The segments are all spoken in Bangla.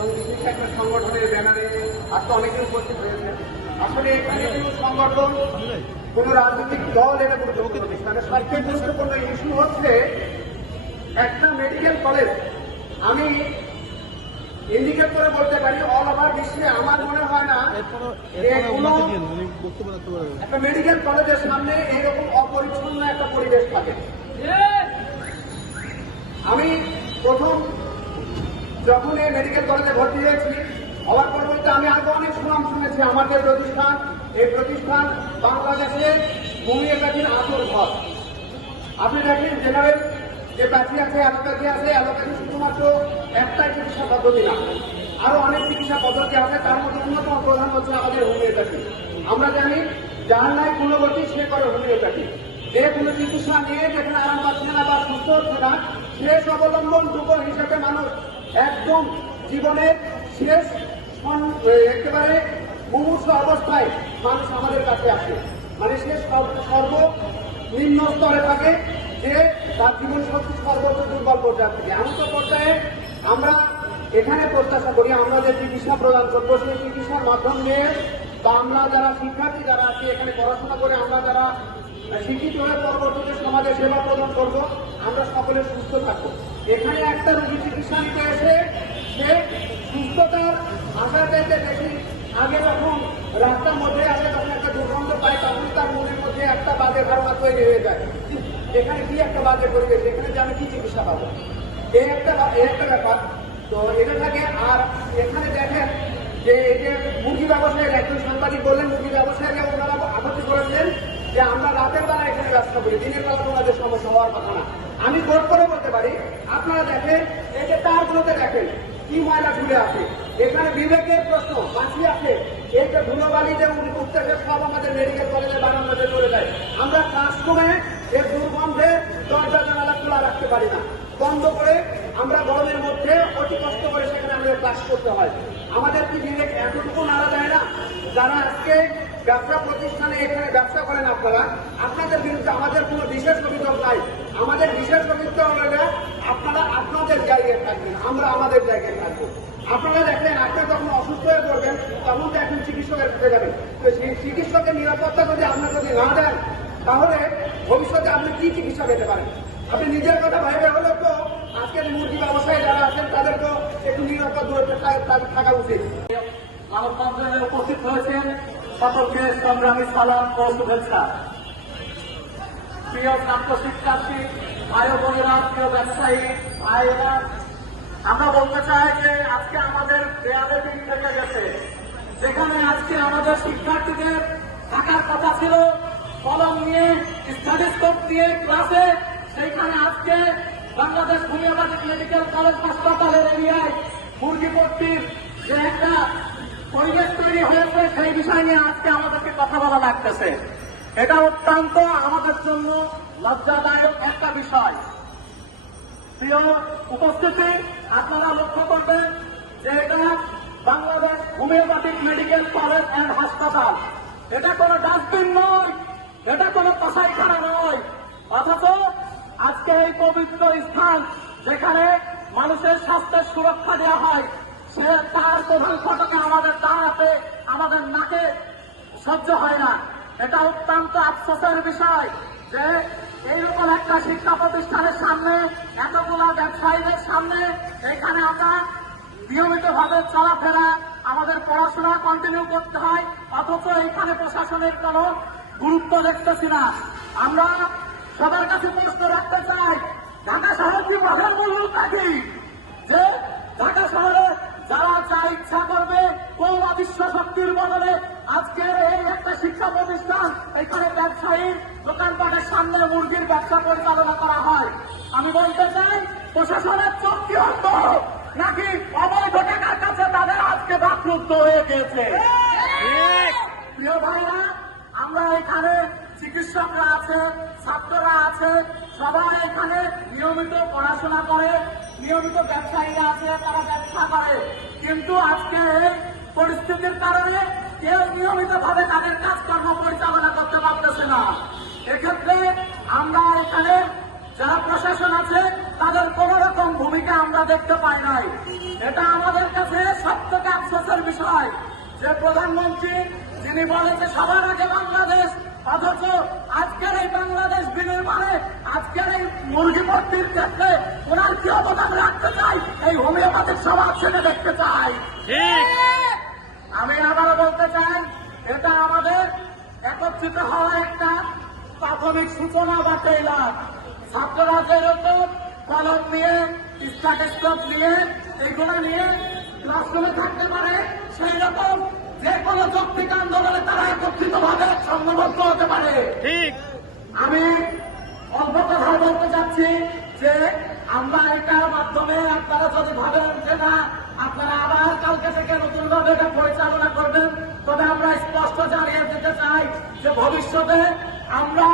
এবং বিশেষ একটা সংগঠনের ব্যানারে আজকে অনেকে উপস্থিত হয়েছে। আসলে এখানে কোনো সংগঠন, কোন রাজনৈতিক দল, এটা কোনো প্রতিষ্ঠানের সবচেয়ে গুরুত্বপূর্ণ ইস্যু হচ্ছে একটা মেডিকেল কলেজ। আমি ইন্ডিকেট করে বলতে পারি অল ওভার বিশ্বে আমার মনে হয় না একটা মেডিকেল কলেজের সামনে এইরকম অপরিচ্ছন্ন একটা পরিবেশ থাকে। আমি প্রথম যখন এই মেডিকেল কলেজে ভর্তি হয়েছি হওয়ার পরবর্তী আমি আগে অনেক সুনাম শুনেছি। আমাদের প্রতিষ্ঠান, এই প্রতিষ্ঠান বাংলাদেশের হোমিওপ্যাথির আসল ঘর। আপনি দেখেন জেনারেল যে প্যাথি আছে, অ্যালোপ্যাথি আছে, অ্যালোপ্যাথি শুধুমাত্র একটাই চিকিৎসা পদ্ধতি না, আরো অনেক চিকিৎসা পদ্ধতি আছে। তার মধ্যে অন্যতম প্রধান হচ্ছে আমাদের হোমিওপ্যাথি। আমরা জানি যার নাই গুণগতি সে করে হোমিওপ্যাথি। যে কোনো চিকিৎসা নিয়ে যেখানে আরাম পাচ্ছে না বা সুস্থ হচ্ছে না, শেষ অবলম্বনটুকু হিসেবে মানুষ একদম জীবনের শেষ একেবারে মুমূর্ষ অবস্থায় মানুষ আমাদের কাছে আসে। মানে সে সর্বনিম্ন স্তরে থাকে, যে তার জীবন শক্তি সর্বোচ্চ দুর্বল পর্যায়ে থাকে। এমন পর্যায়ে আমরা এখানে প্রত্যাশা করি আমরা যে চিকিৎসা প্রদান করবো, সেই চিকিৎসার মাধ্যম নিয়ে বা আমরা যারা শিক্ষার্থী যারা আছি এখানে পড়াশোনা করে আমরা যারা শিক্ষিত হয়ে পরবর্তীতে সমাজে সেবা প্রদান করবো, আমরা সকলে সুস্থ থাকবো। এখানে একটা রোগী চিকিৎসা নিতে এসে সে সুস্থতার আশা পেতে বেশি আগে যখন রাস্তার মধ্যে আসে তখন একটা দুর্গন্ধ পায়, তখন তার মনের মধ্যে একটা বাজে ধারণা তৈরি হয়ে যায়, এখানে কি একটা বাজে পরিবেশ, এখানে যে আমি কি চিকিৎসা পাবো, এই একটা ব্যাপার। তো এটা থাকে। আর এখানে দেখেন যে এই যে মুরগি ব্যবসায়ীর একজন সাংবাদিক বললেন, মুরগি ব্যবসায়ীরা ওনারা আপত্তি করেছেন যে আমরা রাতের বেলা এখানে ব্যবসা করি, দিনের বেলা ওনাদের সমস্যা হওয়ার কথা না। আমি জোর করে বলতে পারি, আপনারা দেখেন এই যে তারগুলোতে দেখেন কি ময়লা ঝুলে আছে, এখানে বিবেকের প্রশ্ন বাঁচি আছে। এই যে ধুলোবালি যে উঠতেছে সব আমাদের মেডিকেল কলেজে বারান্দাতে চলে যায়। আমরা ক্লাসরুমে এই দুর্গন্ধে দরজা জানালা খোলা রাখতে পারি না, বন্ধ করে আমরা গরমের মধ্যে অতি কষ্ট করে সেখানে আমাদের ক্লাস করতে হয়। আমাদের কি বিবেক এতটুকু নাড়া যায় না? যারা আজকে ব্যবসা প্রতিষ্ঠানে এখানে ব্যবসা করেন আপনাদের বিরুদ্ধে আমাদের কোনো বিশেষ অভিযোগ নাই। আমাদের বিশেষ অভিযোগ হলে আপনারা আপনাদের জায়গায় থাকবেন, আমরা আমাদের জায়গায় থাকবো। আপনারা দেখেন আপনি যখন অসুস্থ হয়ে পড়বেন তখন তো এখন চিকিৎসকের কাছে যাবেন, তো সেই চিকিৎসকের নিরাপত্তা যদি আপনার যদি না দেন তাহলে ভবিষ্যতে আপনি কি চিকিৎসা পেতে পারেন? আপনি নিজের কথা ভাইবে হলে তো আজকের মুরগি ব্যবসায়ী যারা আছেন তাদেরকেও একটু নিরাপদ দূরত্বে থাকা উচিত। মানববন্ধনে উপস্থিত হয়েছেন সকলকে সংগ্রামী সালাম ও শুভেচ্ছা। প্রিয় ছাত্র শিক্ষার্থী ভাই বোনেরা, প্রিয় ব্যবসায়ী ভাইরা, আমরা বলতে চাই যে আজকে আমাদের দেয়ালে দিন থেকে গেছে, যেখানে আজকে আমাদের শিক্ষার্থীদের থাকার কথা ছিল কলম নিয়ে স্টাডিস্কোপ দিয়ে ক্লাসে, সেইখানে আজকে বাংলাদেশ হোমিওপ্যাথিক মেডিকেল কলেজ হাসপাতালের এরিয়ায় মুরগি ভর্তির যে একটা পরিবেশ তৈরি হয়েছে, সেই বিষয় নিয়ে আজকে আমাদেরকে কথা বলা লাগতেছে। এটা অত্যন্ত আমাদের জন্য লজ্জাদায়ক একটা বিষয়। প্রিয় উপস্থিতি, আপনারা লক্ষ্য করবেন যে এটা Bangladesh homeopathic medical college and হাসপাতাল। এটা কোনো ডাস্টবিন নয়, এটা কোনো কসাইখানা নয়, অথচ আজকে এই পবিত্র স্থান যেখানে মানুষের স্বাস্থ্যের সুরক্ষা দেওয়া হয়, সে তার প্রধান ফটকে আমাদের দাঁড়াতে আমাদের নাকে সহ্য হয় না। এটা অত্যন্ত আফসোসের বিষয় যে এইরকম একটা শিক্ষা প্রতিষ্ঠানের সামনে, এতগুলো ব্যবসায়ীদের সামনে এখানে আমরা নিয়মিতভাবে চলাফেরা, আমাদের পড়াশোনা কন্টিনিউ করতে হয়, অথচ এখানে প্রশাসনের কোনো গুরুত্ব দেখতেছি না। আমরা সবার কাছে প্রশ্ন রাখতে চাই, ঢাকা শহর কি বাজার বলল নাকি যে ঢাকা শহরে যারা যা ইচ্ছা করবে কোন অদৃশ্য শক্তির বদলে আজকের এই একটা শিক্ষা প্রতিষ্ঠান, এখানে ব্যবসায়ী দোকানপাটের সামনে মুরগির ব্যবসা পরিচালনা করা হয়? আমি বলতে চাই, প্রশাসনের চোখ কি অন্ধ নাকি অবৈধ টাকার কাছে তাদের আজকে বাকরুদ্ধ হয়ে গিয়েছে? প্রিয় ভাইরা, আমরা এখানে চিকিৎসকরা আছে, ছাত্ররা আছে, সবাই এখানে নিয়মিত পড়াশোনা করে, নিয়মিত ব্যবসায়ীরা আছে, তারা ব্যবসা করে, কিন্তু আজকে এই পরিস্থিতির কারণে কেউ নিয়মিতভাবে তাদের কাজকর্ম পরিচালনা করতে পারতেছে না। এক্ষেত্রে আমরা এখানে যারা প্রশাসন আছে তাদের কোন রকম ভূমিকা আমরা দেখতে পাই নাই। এটা আমাদের কাছে সবথেকে আফসোসের বিষয় যে প্রধানমন্ত্রী যিনি বলেছে সবার আগে বাংলাদেশ, অথচ আজকের এই বাংলাদেশ বিনির্মাণে আজকের এই মুরগি ভর্তির ক্ষেত্রে ওনার কি অবদান রাখতে চাই, এই হোমিওপ্যাথিক সমাজ সেটা দেখতে চাই। আমি আবারও বলতে চাই, এটা আমাদের একত্রিত হওয়া একটা প্রাথমিক সূচনা বা ট্রেইলার। ছাত্ররা যেরকম কলম নিয়ে, স্টাটেস্কোপ নিয়ে, এইগুলো নিয়ে ক্লাসরুমে থাকতে পারে, সেই রকম যে কোনো যৌক্তিক আন্দোলনে তারা একত্রিত ভাবে সংঘবদ্ধ হতে পারে। আমি অল্প কথা বলতে চাচ্ছি যে আমরা এটার মাধ্যমে আপনারা যদি ভাবেন যে না আপনারা আবার কালকে থেকে নতুন ভাবে এটা পরিচালনা করবেন, তবে আমরা স্পষ্ট জানিয়ে দিতে চাই যে ভবিষ্যতে আমরা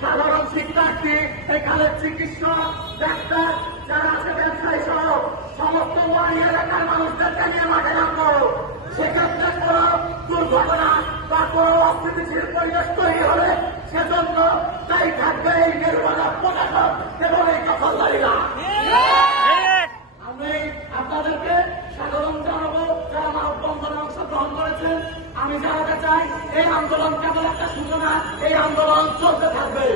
সাধারণ শিক্ষার্থী, এখানে চিকিৎসক, ডাক্তার যারা আছে ব্যবসায়ী সহ সমস্ত ওয়ার্ড এলাকার মানুষদেরকে নিয়ে মাঠে নামবো। সেক্ষেত্রে কোন দুর্ঘটনা বা কোন অস্থিতিশীল পরিবেশ তৈরি হলে সেজন্য তাই থাকবে এই নির্বাচন প্রশাসন এবং এই দখলদারীরা। আমি আপনাদেরকে স্বাগতম জানাবো যারা মানববন্ধনে অংশগ্রহণ করেছেন। আমি জানাতে চাই এই আন্দোলন কেবল একটা সূচনা, এই আন্দোলন চলতে থাকবে।